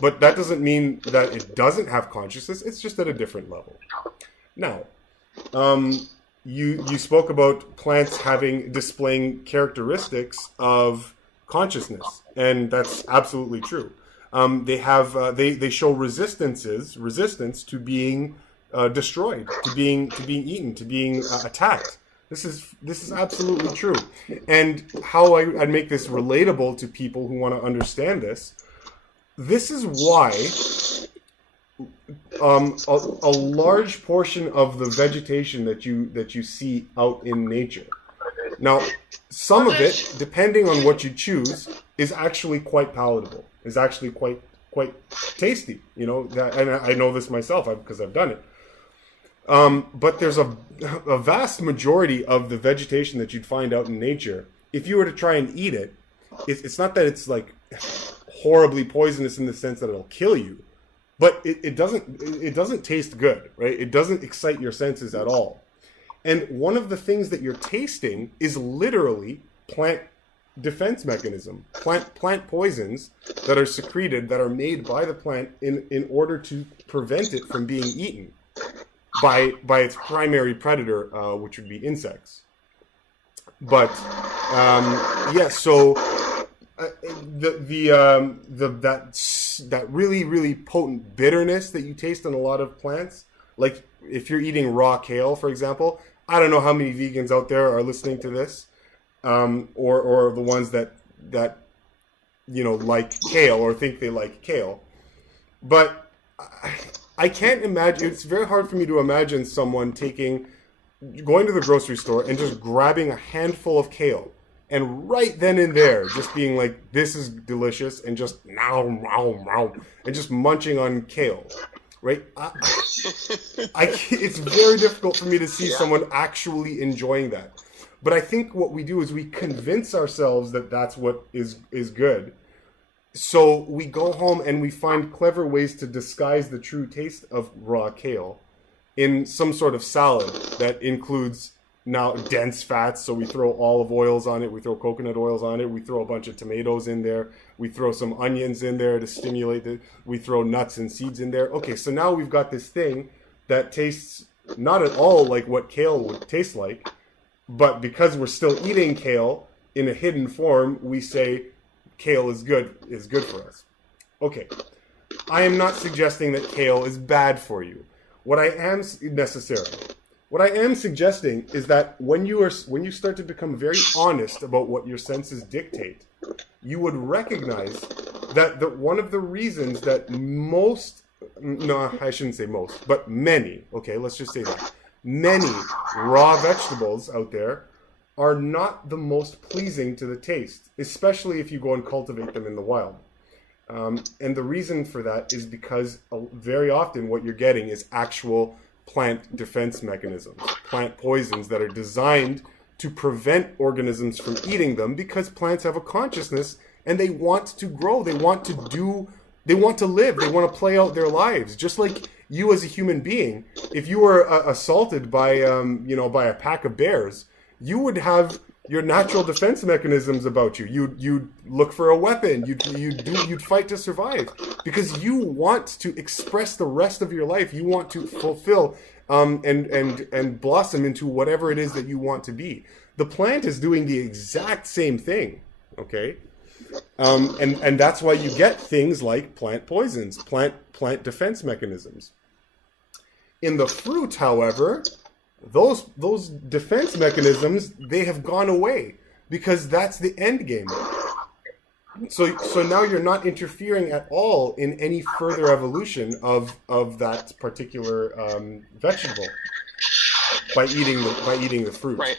But that doesn't mean that it doesn't have consciousness. It's just at a different level. Now, you spoke about plants displaying characteristics of consciousness, and that's absolutely true. They show resistance to being destroyed, to being eaten, to being attacked. This is absolutely true. And how I'd make this relatable to people who want to understand this. This is why a large portion of the vegetation that you see out in nature. Now, some of it, depending on what you choose, is actually quite palatable. Is actually quite tasty. You know, and I know this myself because I've done it. But there's a vast majority of the vegetation that you'd find out in nature. If you were to try and eat it, it's not that it's like horribly poisonous in the sense that it'll kill you, but it doesn't taste good, right? It doesn't excite your senses at all. And one of the things that you're tasting is literally plant defense mechanism, plant poisons that are secreted, that are made by the plant in order to prevent it from being eaten by its primary predator, which would be insects. But so that really potent bitterness that you taste in a lot of plants, like if you're eating raw kale, for example. I don't know how many vegans out there are listening to this, or the ones that you know like kale or think they like kale, but I can't imagine. It's very hard for me to imagine someone going to the grocery store and just grabbing a handful of kale and right then and there just being like, this is delicious, and just and just munching on kale, right? It's very difficult for me to see someone actually enjoying that. But I think what we do is we convince ourselves that that's what is good. So we go home and we find clever ways to disguise the true taste of raw kale in some sort of salad that includes now dense fats. So we throw olive oils on it, we throw coconut oils on it, we throw a bunch of tomatoes in there, we throw some onions in there to stimulate it, we throw nuts and seeds in there. Okay, so now we've got this thing that tastes not at all like what kale would taste like, but because we're still eating kale in a hidden form, we say kale is good for us. Okay, I am not suggesting that kale is bad for you. What I am suggesting is that when you start to become very honest about what your senses dictate, you would recognize that one of the reasons that many, okay, let's just say that, many raw vegetables out there are not the most pleasing to the taste, especially if you go and cultivate them in the wild. And the reason for that is because very often what you're getting is actual plant defense mechanisms, plant poisons that are designed to prevent organisms from eating them, because plants have a consciousness and they want to grow, they want to live, they want to play out their lives. Just like you as a human being, if you were assaulted by a pack of bears, you would have your natural defense mechanisms about you. You'd look for a weapon. You'd fight to survive, because you want to express the rest of your life. You want to fulfill and blossom into whatever it is that you want to be. The plant is doing the exact same thing. Okay, and that's why you get things like plant poisons, plant defense mechanisms. In the fruit, however, those defense mechanisms, they have gone away, because that's the end game. So now you're not interfering at all in any further evolution of that particular vegetable by eating the fruit. Right.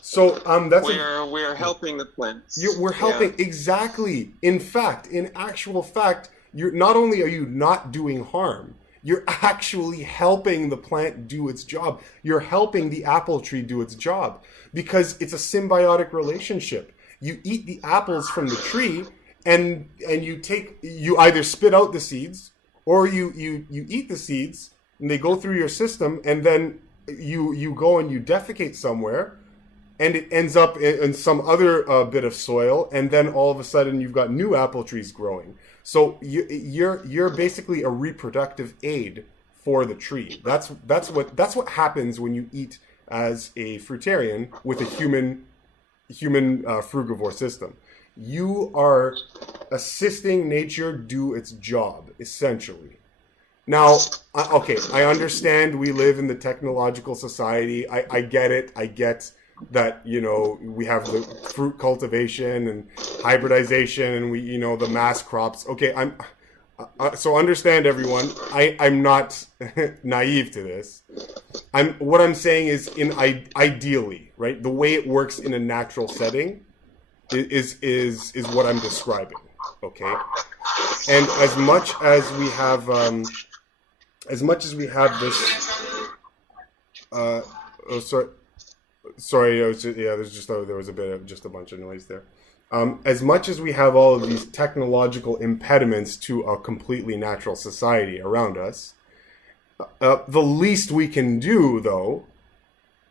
So we're helping the plants. We're helping, exactly. In fact, in actual fact, you're not only are you not doing harm, you're actually helping the plant do its job. You're helping the apple tree do its job because it's a symbiotic relationship. You eat the apples from the tree, and you either spit out the seeds or you eat the seeds, and they go through your system, and then you go and you defecate somewhere, and it ends up in some other bit of soil, and then all of a sudden you've got new apple trees growing. So you're basically a reproductive aid for the tree. That's what happens when you eat as a fruitarian with a human frugivore system. You are assisting nature do its job, essentially. Now, okay, I understand we live in the technological society. I get it. I get that, we have the fruit cultivation and hybridization, and we, the mass crops. Okay, so understand, everyone. I'm not naive to this. What I'm saying is, ideally, right, the way it works in a natural setting is what I'm describing. Okay, and as much as we have this, sorry, there was a bunch of noise there. As much as we have all of these technological impediments to a completely natural society around us, the least we can do, though,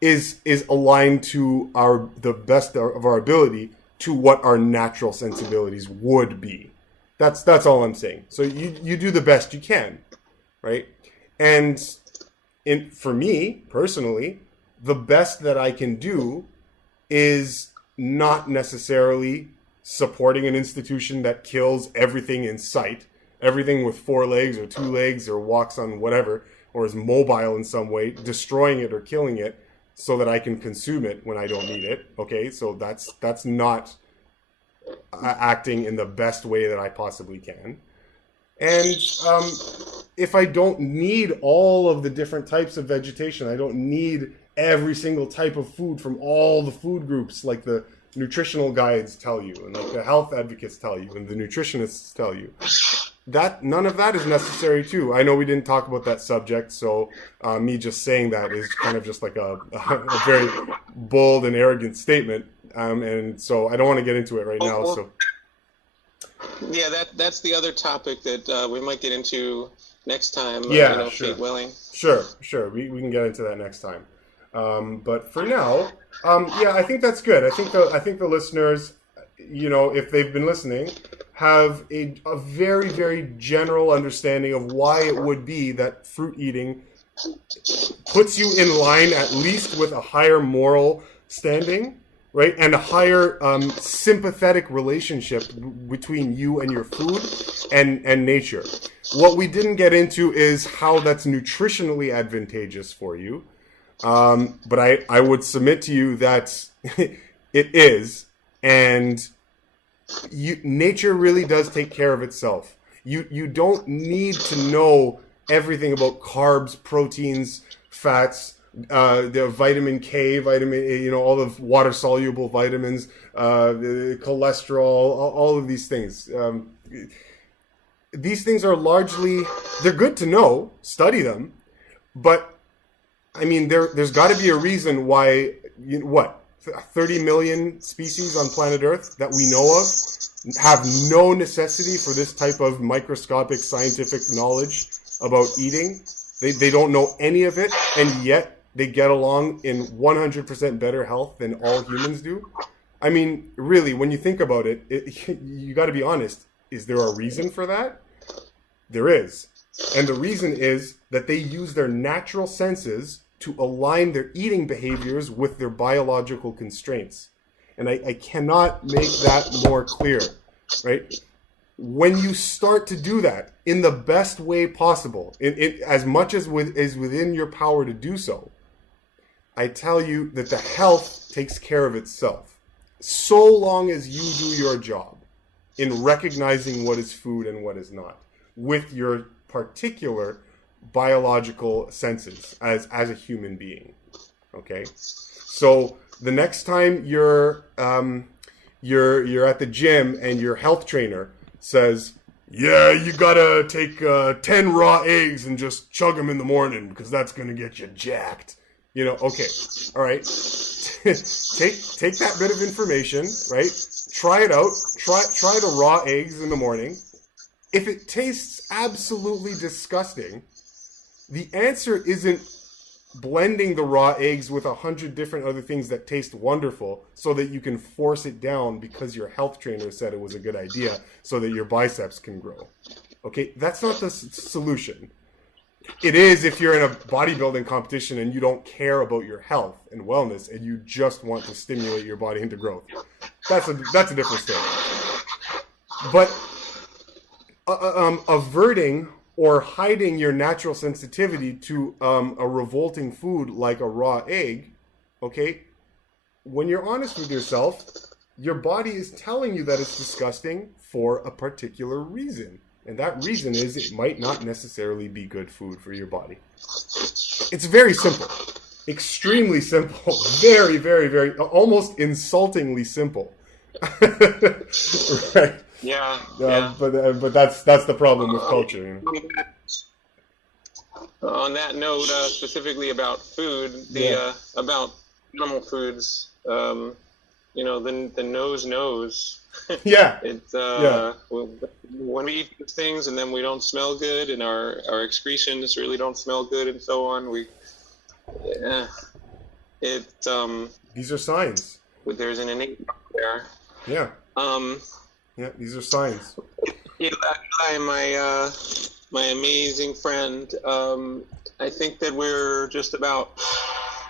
is align to the best of our ability to what our natural sensibilities would be. That's all I'm saying. So you do the best you can, right? And for me personally, the best that I can do is not necessarily supporting an institution that kills everything in sight, everything with 4 legs or 2 legs or walks on whatever, or is mobile in some way, destroying it or killing it so that I can consume it when I don't need it. Okay, so that's not acting in the best way that I possibly can. And if I don't need all of the different types of vegetation, I don't need every single type of food from all the food groups, like the nutritional guides tell you, and like the health advocates tell you, and the nutritionists tell you. That none of that is necessary too. I know we didn't talk about that subject, so me just saying that is kind of just like a very bold and arrogant statement, and so I don't want to get into it right now. So yeah, that's the other topic that we might get into next time. Yeah, sure. Fate willing. Sure. We can get into that next time. But for now, I think that's good. I think the listeners, if they've been listening, have a very, very general understanding of why it would be that fruit eating puts you in line at least with a higher moral standing, right? And a higher sympathetic relationship between you and your food and nature. What we didn't get into is how that's nutritionally advantageous for you. But I would submit to you that it is, and nature really does take care of itself. You don't need to know everything about carbs, proteins, fats, the vitamin K, all the water soluble vitamins, the cholesterol, all of these things. These things are they're good to know, study them, but I mean, there's got to be a reason why, 30 million species on planet Earth that we know of have no necessity for this type of microscopic scientific knowledge about eating. They don't know any of it, and yet they get along in 100% better health than all humans do. I mean, really, when you think about it, you got to be honest. Is there a reason for that? There is. And the reason is that they use their natural senses to align their eating behaviors with their biological constraints. And I cannot make that more clear, right? When you start to do that in the best way possible, as much as is within your power to do so, I tell you that the health takes care of itself. so long as you do your job in recognizing what is food and what is not with your particular biological senses as a human being. Okay, so the next time you're at the gym and your health trainer says, "Yeah, you gotta take 10 raw eggs and just chug them in the morning because that's gonna get you jacked." You know, okay, all right. take that bit of information, right? Try it out. Try the raw eggs in the morning. If it tastes absolutely disgusting, the answer isn't blending the raw eggs with 100 different other things that taste wonderful so that you can force it down because your health trainer said it was a good idea so that your biceps can grow. Okay, that's not the solution. It is if you're in a bodybuilding competition and you don't care about your health and wellness and you just want to stimulate your body into growth. That's a different story. But averting or hiding your natural sensitivity to a revolting food like a raw egg, okay, when you're honest with yourself, your body is telling you that it's disgusting for a particular reason. And that reason is it might not necessarily be good food for your body. It's very simple. Extremely simple. Very, very, very, almost insultingly simple. Right? Yeah. But that's the problem with culture. You know? On that note, specifically about food, about animal foods, the nose knows. Yeah. It's when we eat these things and then we don't smell good and our excretions really don't smell good and so on. These are signs. There's an innate there. Yeah. Yeah, these are signs. Eli, my amazing friend. I think that we're just about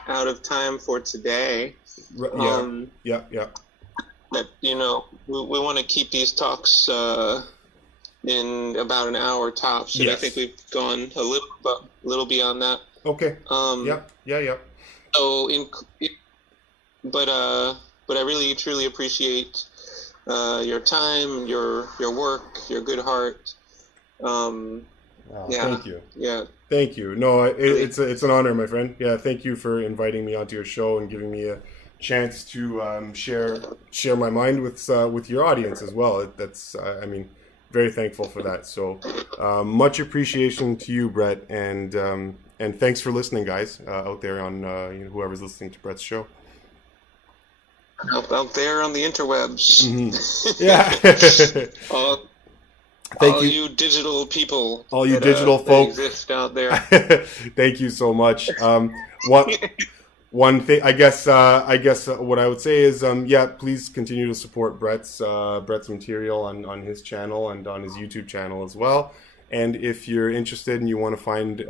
out of time for today. Yeah. That we want to keep these talks in about an hour tops. And yes. I think we've gone a little beyond that. Okay. Yeah. So, but I really truly appreciate your time, your work, your good heart. Thank you. Yeah. Thank you. No, it's an honor, my friend. Yeah, thank you for inviting me onto your show and giving me a chance to share my mind with your audience as well. That's very thankful for that. So much appreciation to you, Brett, and thanks for listening, guys, out there on whoever's listening to Brett's show. Out there on the interwebs. Mm-hmm. Yeah. All you digital people. All you digital folk exist out there. Thank you so much. One thing, I guess what I would say is, please continue to support Brett's material on his channel and on his YouTube channel as well. And if you're interested and you want to find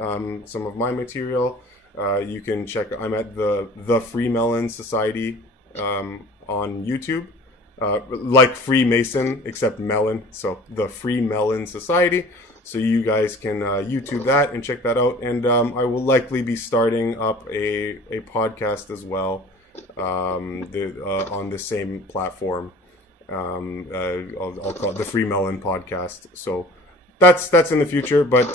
some of my material, you can check. I'm at the Freemelon Society on YouTube, like Freemason except Melon. So the Freemelon Society. So you guys can YouTube that and check that out. And I will likely be starting up a podcast as well on the same platform. I'll call it the Freemelon Podcast. So that's in the future. But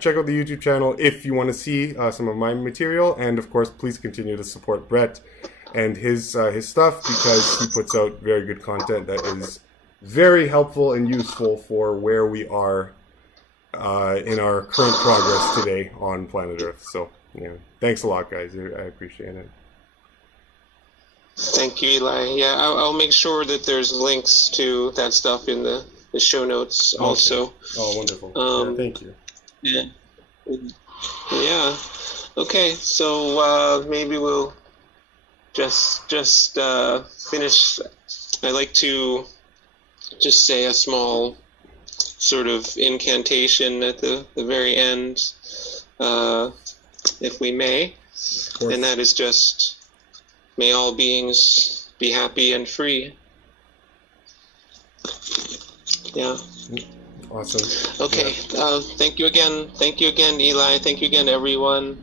check out the YouTube channel if you want to see some of my material. And of course, please continue to support Brett and his stuff, because he puts out very good content that is very helpful and useful for where we are in our current progress today on planet Earth. So, thanks a lot, guys. I appreciate it. Thank you, Eli. Yeah, I'll make sure that there's links to that stuff in the show notes also. Okay. Oh, wonderful. Thank you. Yeah. Okay, so maybe we'll just finish. I like to just say a small sort of incantation at the very end, if we may, and that is just, may all beings be happy and free. Yeah. Awesome. Okay. Yeah. Thank you again, Eli. Thank you again, everyone.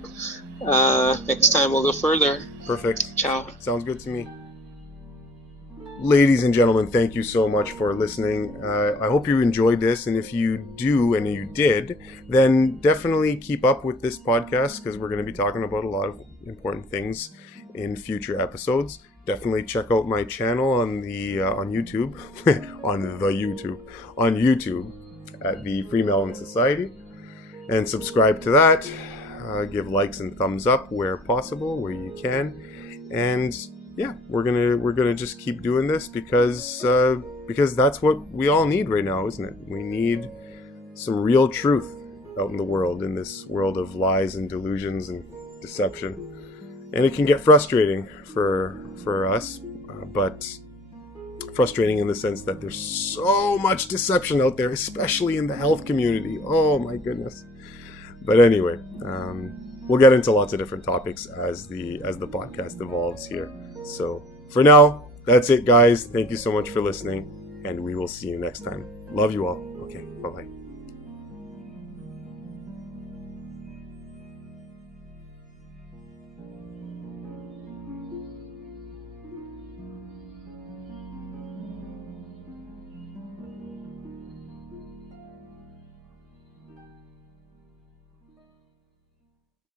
Next time we'll go further. Perfect. Ciao. Sounds good to me. ladies and gentlemen, thank you so much for listening. I hope you enjoyed this, and if you do, and you did, then definitely keep up with this podcast, because we're going to be talking about a lot of important things in future episodes. Definitely check out my channel on the on YouTube, on YouTube at the Freemelon Society, and subscribe to that. Give likes and thumbs up where possible, where you can, and yeah, we're gonna just keep doing this because that's what we all need right now, isn't it? We need some real truth out in the world, in this world of lies and delusions and deception. And it can get frustrating for us, but frustrating in the sense that there's so much deception out there, especially in the health community. Oh my goodness. But anyway, we'll get into lots of different topics as the podcast evolves here. So for now, that's it, guys. Thank you so much for listening, and we will see you next time. Love you all. Okay, bye-bye.